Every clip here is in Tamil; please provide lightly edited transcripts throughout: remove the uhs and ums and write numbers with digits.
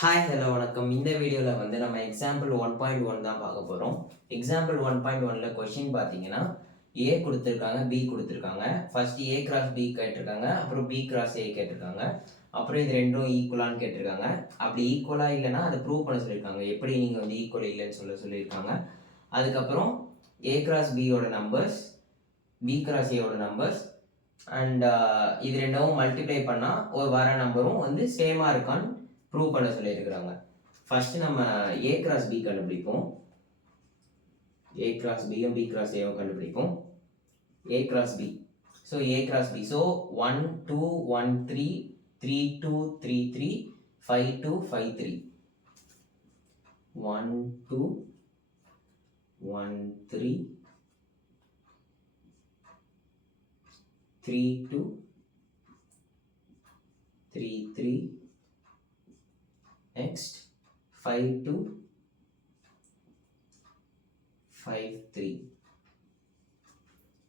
ஹாய் ஹலோ வணக்கம். இந்த வீடியோவில் வந்து நம்ம எக்ஸாம்பிள் 1.1 தான் பார்க்க போகிறோம். எக்ஸாம்பிள் 1.1ல் கொஷின் பார்த்தீங்கன்னா ஏ கொடுத்துருக்காங்க, பி கொடுத்துருக்காங்க. ஃபர்ஸ்ட் ஏ கிராஸ் பி கேட்டிருக்காங்க, அப்புறம் பி கிராஸ் ஏ கேட்டிருக்காங்க, அப்புறம் இது ரெண்டும் ஈக்குவலான்னு கேட்டிருக்காங்க. அப்படி ஈக்குவலாக இல்லைன்னா அதை ப்ரூவ் பண்ண சொல்லியிருக்காங்க. எப்படி நீங்கள் வந்து ஈக்குவல் இல்லைன்னு சொல்லியிருக்காங்க. அதுக்கப்புறம் ஏ கிராஸ் பியோட நம்பர்ஸ், பி கிராஸ் ஏவோட நம்பர்ஸ் அண்ட் இது ரெண்டும் மல்டிப்ளை பண்ணால் ஒரு வர நம்பரும் வந்து சேமாக இருக்கான்னு ப்ரூவ் பண்ண சொல்லியிருக்கிறாங்க. ஃபர்ஸ்ட் நம்ம ஏ கிராஸ் பி கண்டுபிடிப்போம். ஏ கிராஸ் பியும் பி கிராஸ் ஏவும் கண்டுபிடிப்போம். A cross B. So A cross B. So 1 2 1 3 3 2 3 3 5 2 5 3 1 2 1 3 3 2 3 3 next 5 2 5 3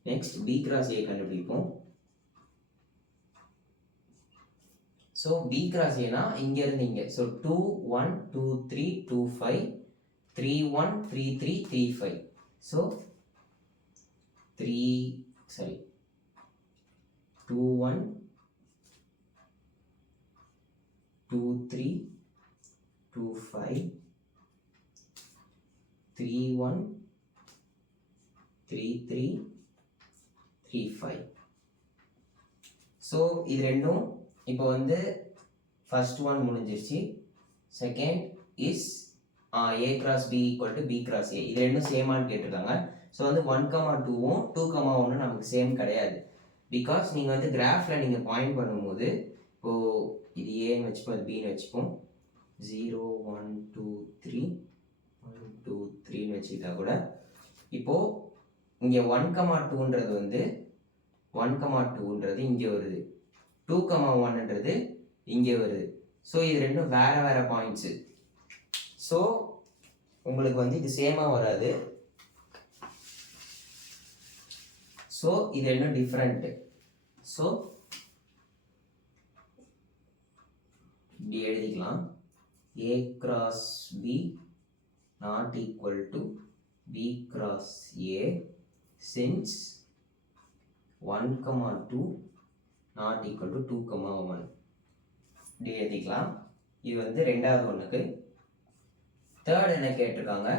next b cross a கண்டுபிடிப்போம். so b cross a னா இங்க இருந்து இங்க. so 2 1 2 3 2 5 3 1 3 3 3 5 so 2 1 2 3 2 5 3 1 3 3 3 5. ஸோ இது ரெண்டும் இப்போ வந்து ஃபர்ஸ்ட் ஒன் முடிஞ்சிருச்சு. Second is A cross B equal to B cross A. இது ரெண்டும் சேமான்னு கேட்டிருக்காங்க. ஸோ வந்து 1,2வும் 2,1 நமக்கு சேம் கிடையாது. பிகாஸ் நீங்கள் வந்து கிராஃபில் நீங்கள் பாயிண்ட் பண்ணும்போது இப்போது இது ஏன்னு வச்சுப்போம், இது பின்னு வச்சுப்போம். 0 1 2 3 1 2 3ன்னு வச்சுக்கிட்டா கூட இப்போது இங்கே 1,2ன்றது வந்து 1,2ன்றது இங்கே வருது, 2,1ன்றது இங்கே வருது. ஸோ இது ரெண்டும் வேறு வேறு பாயிண்ட்ஸு. ஸோ உங்களுக்கு வந்து இது சேமாக வராது. ஸோ இது ரெண்டும் டிஃப்ரெண்ட்டு. ஸோ இப்படி எழுதிக்கலாம். A cross B not equal to B cross A since 1,2 not equal to 2,1 இப்படி எழுதிக்கலாம். இது வந்து ரெண்டாவது ஒன்றுக்கு. தேர்ட் என்ன கேட்டிருக்காங்க,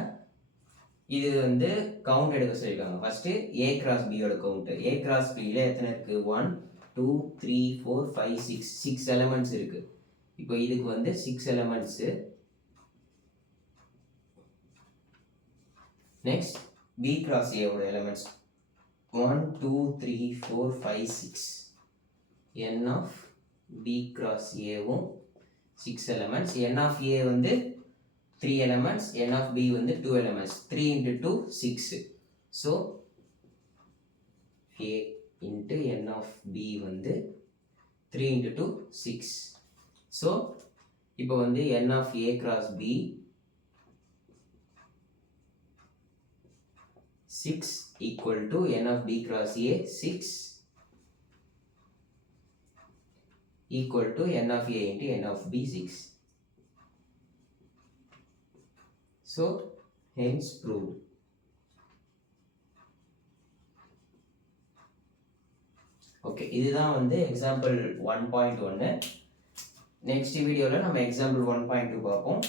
இது வந்து கவுண்ட் எடுக்க சொல்லியிருக்காங்க. ஃபர்ஸ்ட்டு ஏ கிராஸ் பியோட கவுண்ட்டு. ஏ கிராஸ் பியில் எத்தனை இருக்குது? 1 2 3 4 5 6 6 எலமெண்ட்ஸ் இருக்குது. இப்போ இதுக்கு வந்து 6 எலமெண்ட்ஸு. நெக்ஸ்ட் பி கிராஸ் ஏவோட elements 1 2 3 4 5 6. n of B cross ஏவும் 6 எலமெண்ட்ஸ். n ஆஃப் ஏ வந்து 3 எலமெண்ட்ஸ், n ஆஃப் பி வந்து 2 elements. 3 into 2 6. So a into n of b வந்து 3 into 2 6. ஸோ இப்போ வந்து n of a cross b 6 equal to n of b cross a 6 equal to n of a into n of b 6. So hence proved. Okay, இதுதான் வந்து எக்ஸாம்பிள் 1.1. நெக்ஸ்ட் வீடியோவில் நம்ம எக்ஸாம்பிள் 1.2 பார்ப்போம்.